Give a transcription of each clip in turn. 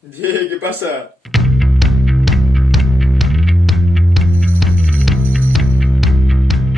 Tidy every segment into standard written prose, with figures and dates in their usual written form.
¿Qué pasa?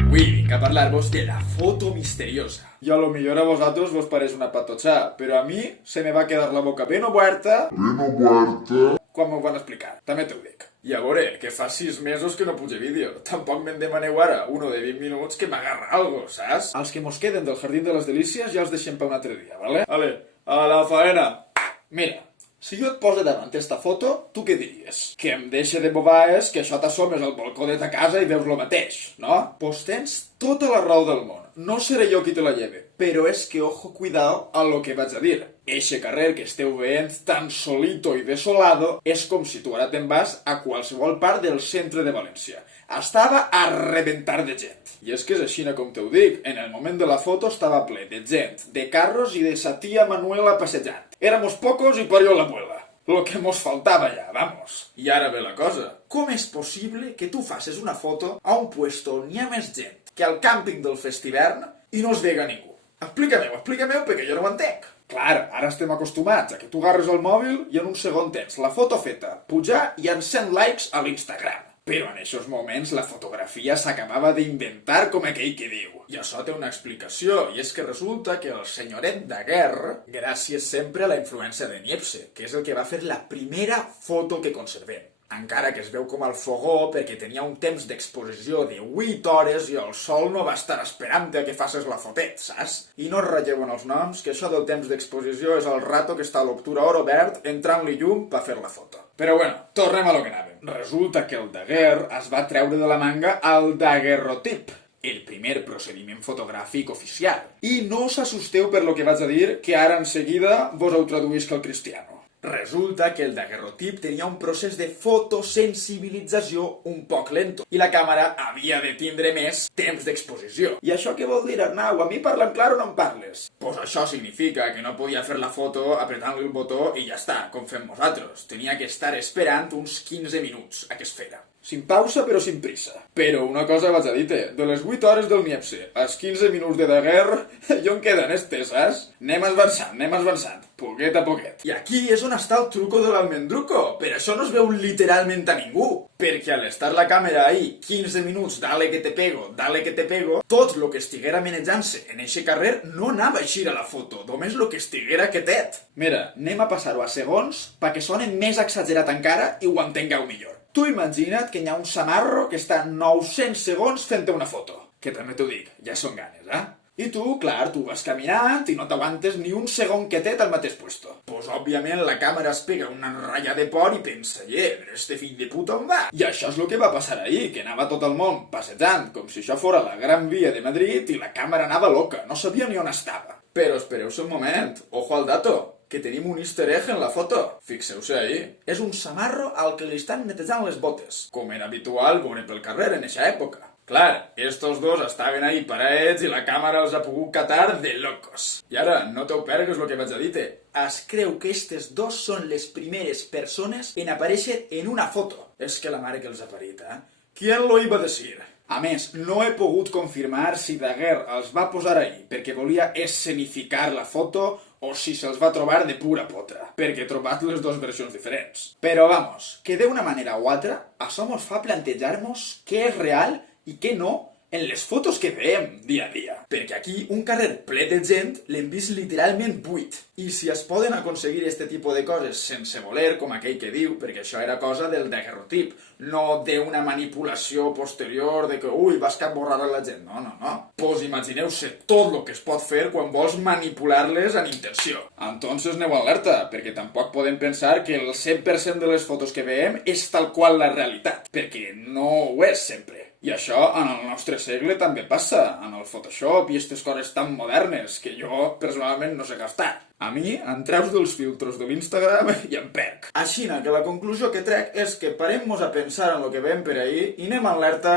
Avui vinc a parlar-vos de la foto misteriosa. Y a lo millor a vosotros vos parece una patocha, pero a mí se me va a quedar la boca ben oberta quan m'ho van explicar. També t'ho dic. I a veure, que fa 6 mesos que no puge vídeo. Tampoc me'n demaneu ara uno de 20 minuts que m'agarra algo, saps? Els que mos queden del Jardín de les Delícies ja els deixem per un altre dia, vale? Vale, a la faena. Mira, si jo et poso davant esta foto, tu què diries? Que em deixa de bobades, que això t'assomes al balcó de ta casa i veus lo mateix, no? Pues tens tota la raó del món. No seré jo qui te la lleve, però és que ojo cuidado a lo que vaig a dir. Eixe carrer que esteu veient tan solito i desolado és com si tu ara te'n vas a qualsevol part del centre de València. Estava a rebentar de gent. I és que és així com t'ho dic, en el moment de la foto estava ple de gent, de carros i de sa tia Manuela passejant. Éramos pocos i parió la abuela. Lo que mos faltava ja, vamos. I ara ve la cosa. Com és possible que tu faces una foto a un puesto on hi ha més gent que al càmping del Festivern i no es vega ningú? Explica-m'ho, perquè jo no ho entenc. Clar, ara estem acostumats a que tu agarres el mòbil i en un segon tens la foto feta, pujar i en 100 likes a l'Instagram. Però en aquests moments la fotografia s'acabava d'inventar com aquell que diu. I això té una explicació, i és que resulta que el senyoret Daguerre, gràcies sempre a la influència de Niepce, que és el que va fer la primera foto que conservem. Encara que es veu com al fogó perquè tenia un temps d'exposició de 8 hores i el sol no va estar esperant a que faces la fotet, saps? I no es relleuen els noms, que això del temps d'exposició és el rato que està a l'obturador obert entrant-li llum per fer la foto. Però bueno, tornem a lo que anàvem. Resulta que el Daguerre es va treure de la manga el daguerrotip, el primer procediment fotogràfic oficial. I no us assusteu per lo que vaig a dir, que ara en seguida vos ho traduïsc al cristiano. Resulta que el daguerrotip tenia un procés de fotosensibilització un poc lento i la càmera havia de tindre més temps d'exposició. I això què vol dir, Arnau? A mi parla'm clar o no em parles? Pues això significa que no podia fer la foto apretant-li el botó i ja està, com fem nosaltres. Tenia que estar esperant uns 15 minuts a que es fera. Sin pausa però sin prisa. Però una cosa vaig a dir-te, de les 8 hores del Niepce als 15 minuts de Daguerre, jo em queden estes, saps? Anem avançant, poquet a poquet. I aquí és on està el truco de l'almendruco, per això no es veu literalment a ningú. Perquè al estar la càmera ahí 15 minuts, dale que te pego, tot lo que estiguera manejant-se en eixe carrer no anava a eixir a la foto, només lo que estiguera quietet. Mira, anem a passar-ho a segons perquè sone més exagerat encara i ho entengueu millor. Tu imagina't que hi ha un samarro que està 900 segons fent-te una foto. Que també t'ho dic, ja són ganes, eh? I tu, clar, tu vas caminant i no t'aguantes ni un segon quietet al mateix puesto. Pues, òbviament, la càmera es pega una ratlla de por i pensa, però este fill de puta on va? I això és el que va passar ahir, que anava tot el món passejant, com si això fora la Gran Via de Madrid i la càmera anava loca, no sabia ni on estava. Però espereu-se un moment, ojo al dato, que tenim un easter egg en la foto. Fixeu-se ahí. És un samarro al que li estan netejant les botes, com era habitual veure pel carrer en eixa època. Clar, estos dos estaven ahí paraets i la càmera els ha pogut catar de locos. I ara, no t'ho pergues el que vaig a dir-te. Es creu que estes dos són les primeres persones en aparèixer en una foto. És que la mare que els ha parit, eh? ¿Quién lo iba a decir? A més, no he pogut confirmar si Daguerre els va posar ahí perquè volia escenificar la foto o si se'ls va trobar de pura pota, perquè he trobat les dues versions diferents. Però vamos, que d'una manera o altra, això mos fa plantejar-nos què és real i què no en les fotos que veiem dia a dia. Perquè aquí un carrer ple de gent l'hem vist literalment buit. I si es poden aconseguir este tipus de coses sense voler, com aquell que diu, perquè això era cosa del daguerrotip, no d'una manipulació posterior de que, vas cap borrar a la gent. No. Pues imagineu-se tot el que es pot fer quan vols manipular-les en intenció. Entonces aneu alerta, perquè tampoc podem pensar que el 100% de les fotos que veiem és tal qual la realitat, perquè no ho és sempre. I això en el nostre segle també passa, en el Photoshop i aquestes coses tan modernes que jo personalment no sé gastar. A mi em treus dels filtros de l'Instagram i em perc. Així que la conclusió que trec és que parem-nos a pensar en el que veiem per ahí i anem alerta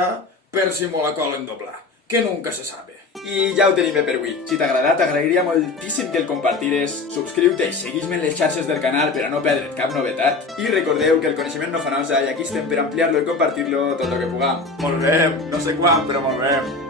per si mo la colen doblar, que nunca se sabe. I ja ho tenim bé per avui. Si t'ha agradat, t'agrairia moltíssim que el compartires. Subscriu-te i seguix-me en les xarxes del canal per a no perdre't cap novetat. I recordeu que el coneixement no fa nosa i aquí estem per ampliar-lo i compartir-lo tot el que puguem. Molt bé, no sé quan, però molt bé.